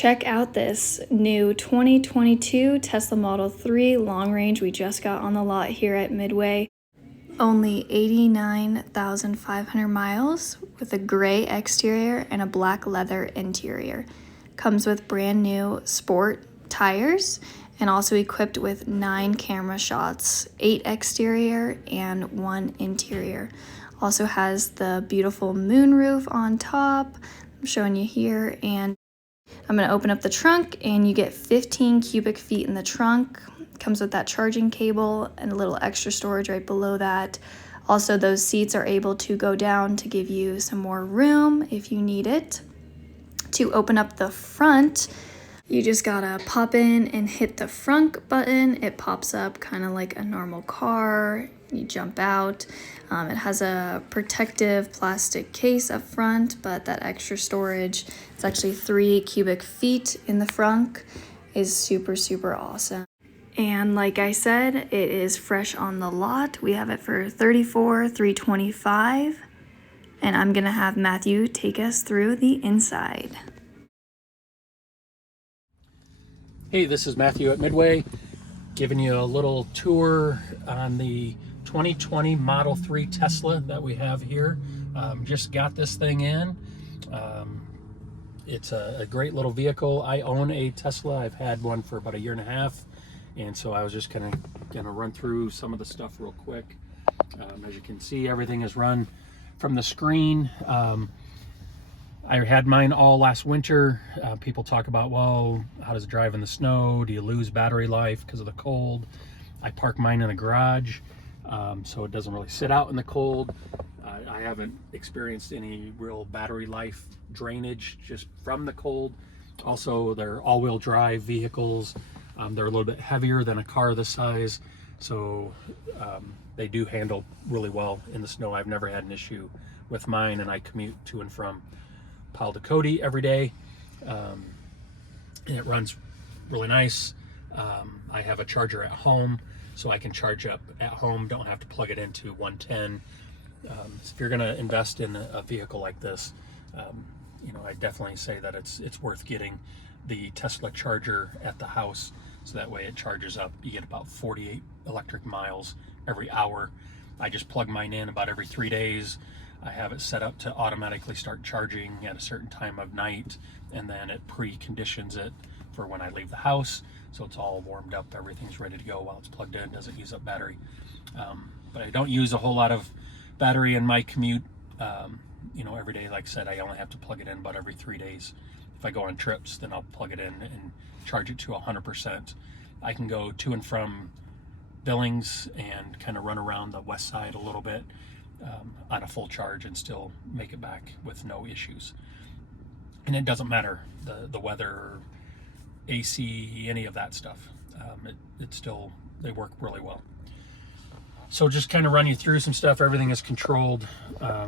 Check out this new 2022 Tesla Model 3 long range we just got on the lot here at Midway. Only 89,500 miles with a gray exterior and a black leather interior. Comes with brand new sport tires and also equipped with 9 camera shots, 8 exterior and 1 interior. Also has the beautiful moonroof on top. I'm showing you here, and I'm going to open up the trunk and you get 15 cubic feet in the trunk. Comes with that charging cable and a little extra storage right below that. Also, those seats are able to go down to give you some more room if you need it. To open up the front, you just gotta pop in and hit the front button. It pops up kind of like a normal car. You jump out. It has a protective plastic case up front, but that extra storage, it's actually 3 cubic feet in the front, is super, super awesome. And like I said, it is fresh on the lot. We have it for $34,325. And I'm gonna have Matthew take us through the inside. Hey, this is Matthew at Midway, giving you a little tour on the 2020 Model 3 Tesla that we have here. Just got this thing in. It's a great little vehicle. I own a Tesla. I've had one for about 1.5 years, and so I was just gonna run through some of the stuff real quick. As you can see, everything is run from the screen. I had mine all last winter. People talk about, well, how does it drive in the snow? Do you lose battery life because of the cold? I park mine in the garage, so it doesn't really sit out in the cold. I haven't experienced any real battery life drainage just from the cold. Also, they're all-wheel drive vehicles. They're a little bit heavier than a car this size, so they do handle really well in the snow. I've never had an issue with mine, and I commute to and from Palo de Cody every day, and it runs really nice. I have a charger at home, so I can charge up at home, don't have to plug it into 110. So if you're going to invest in a vehicle like this, I definitely say that it's worth getting the Tesla charger at the house, so that way it charges up. You get about 48 electric miles every hour. I just plug mine in about every 3 days. I have it set up to automatically start charging at a certain time of night, and then it preconditions it for when I leave the house, so it's all warmed up, everything's ready to go while it's plugged in, doesn't use up battery. But I don't use a whole lot of battery in my commute. Every day, like I said, I only have to plug it in about every 3 days. If I go on trips, then I'll plug it in and charge it to 100%. I can go to and from Billings and kind of run around the west side a little bit on a full charge and still make it back with no issues. And it doesn't matter the weather, AC, any of that stuff. They work really well. So just kind of run you through some stuff. Everything is controlled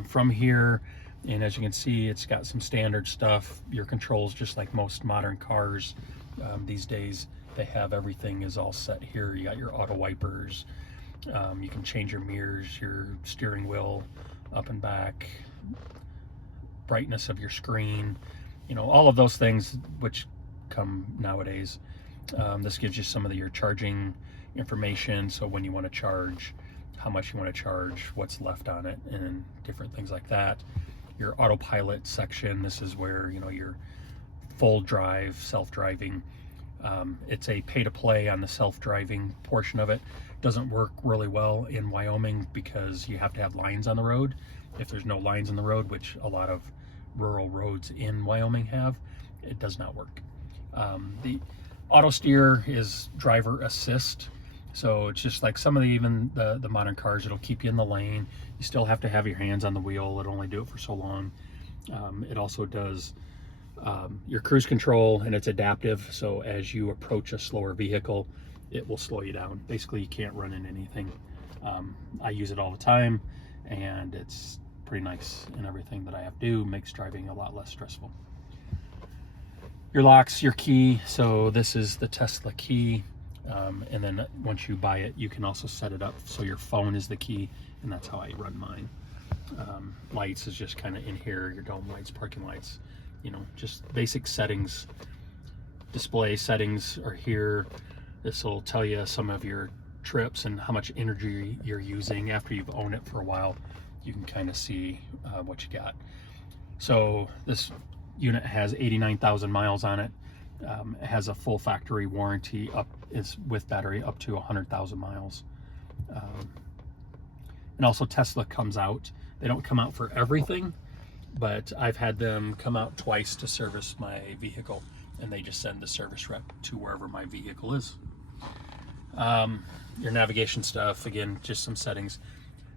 from here, and as you can see, it's got some standard stuff. Your controls, just like most modern cars these days, they have everything is all set here. You got your auto wipers. You can change your mirrors, your steering wheel up and back, brightness of your screen, all of those things which come nowadays. This gives you some of your charging information, so when you want to charge, how much you want to charge, what's left on it, and different things like that. Your autopilot section, this is where your full drive, self-driving. It's a pay-to-play on the self-driving portion of it. Doesn't work really well in Wyoming because you have to have lines on the road. If there's no lines on the road, which a lot of rural roads in Wyoming have, it does not work. The auto steer is driver assist, so it's just like some of the modern cars. It'll keep you in the lane. You still have to have your hands on the wheel. It'll only do it for so long. It also does your cruise control, and it's adaptive, so as you approach a slower vehicle, it will slow you down. Basically, you can't run into anything. I use it all the time, and it's pretty nice, and everything that I have to do makes driving a lot less stressful. Your locks, your key, so this is the Tesla key, and then once you buy it, you can also set it up so your phone is the key, and that's how I run mine. Lights is just kind of in here, your dome lights, parking lights, just basic settings display settings are here. This will tell you some of your trips and how much energy you're using. After you've owned it for a while, you can kind of see what you got. So this unit has 89,000 miles on it. It has a full factory warranty with battery up to 100,000 miles. And also Tesla comes out. They don't come out for everything, but I've had them come out twice to service my vehicle, and they just send the service rep to wherever my vehicle is. Your navigation stuff, again, just some settings.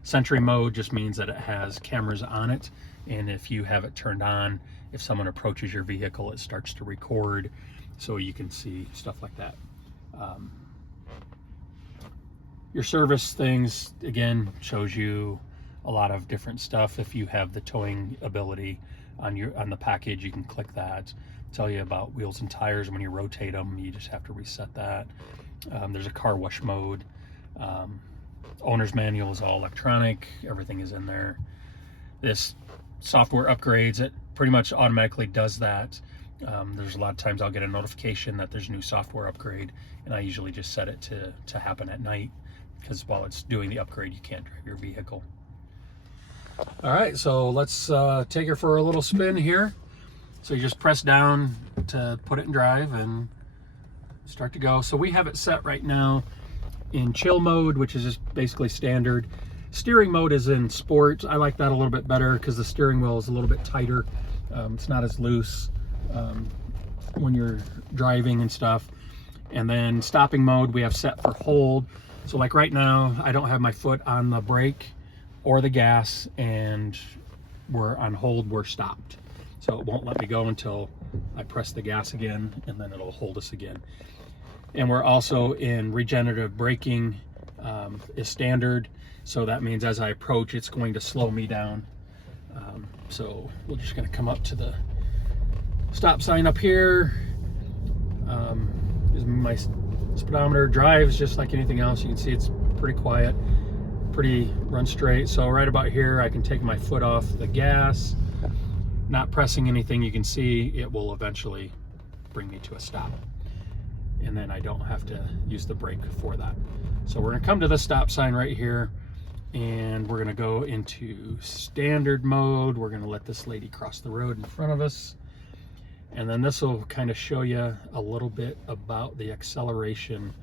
Sentry mode just means that it has cameras on it, and if you have it turned on, if someone approaches your vehicle, it starts to record so you can see stuff like that. Your service things, again, shows you a lot of different stuff. If you have the towing ability on the package, you can click that. Tell you about wheels and tires. When you rotate them, you just have to reset that. There's a car wash mode. Owner's manual is all electronic. Everything is in there. This software upgrades, it pretty much automatically does that. There's a lot of times I'll get a notification that there's a new software upgrade, and I usually just set it to happen at night, because while it's doing the upgrade, you can't drive your vehicle. All right, so let's take her for a little spin here. So you just press down to put it in drive and start to go. So we have it set right now in chill mode, which is just basically standard. Steering mode is in sport. I like that a little bit better because the steering wheel is a little bit tighter. It's not as loose when you're driving and stuff. And then stopping mode we have set for hold. So like right now, I don't have my foot on the brake or the gas, and we're on hold, we're stopped. So it won't let me go until I press the gas again, and then it'll hold us again. And we're also in regenerative braking is standard. So that means as I approach, it's going to slow me down. So we're just gonna come up to the stop sign up here. My speedometer drives just like anything else. You can see it's pretty quiet, pretty run straight. So right about here, I can take my foot off the gas, not pressing anything. You can see it will eventually bring me to a stop, and then I don't have to use the brake for that. So we're gonna come to the stop sign right here, and we're gonna go into standard mode. We're gonna let this lady cross the road in front of us, and then this will kind of show you a little bit about the acceleration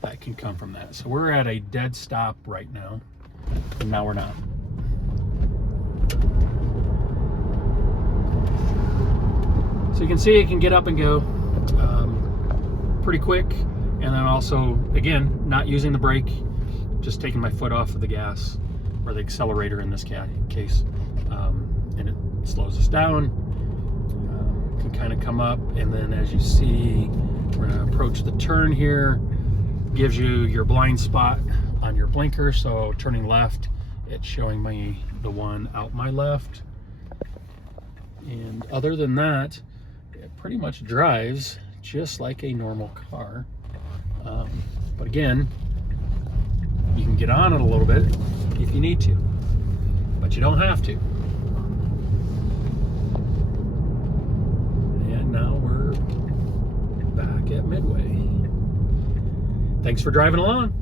that can come from that. So we're at a dead stop right now, and now we're not. So you can see it can get up and go pretty quick, and then also, again, not using the brake, just taking my foot off of the gas, or the accelerator in this case, and it slows us down. Can kind of come up, and then as you see, we're going to approach the turn here. Gives you your blind spot on your blinker, so turning left, it's showing me the one out my left. And other than that, it pretty much drives just like a normal car. But again, you can get on it a little bit if you need to, but you don't have to. And now we're back at Midway. Thanks for driving along.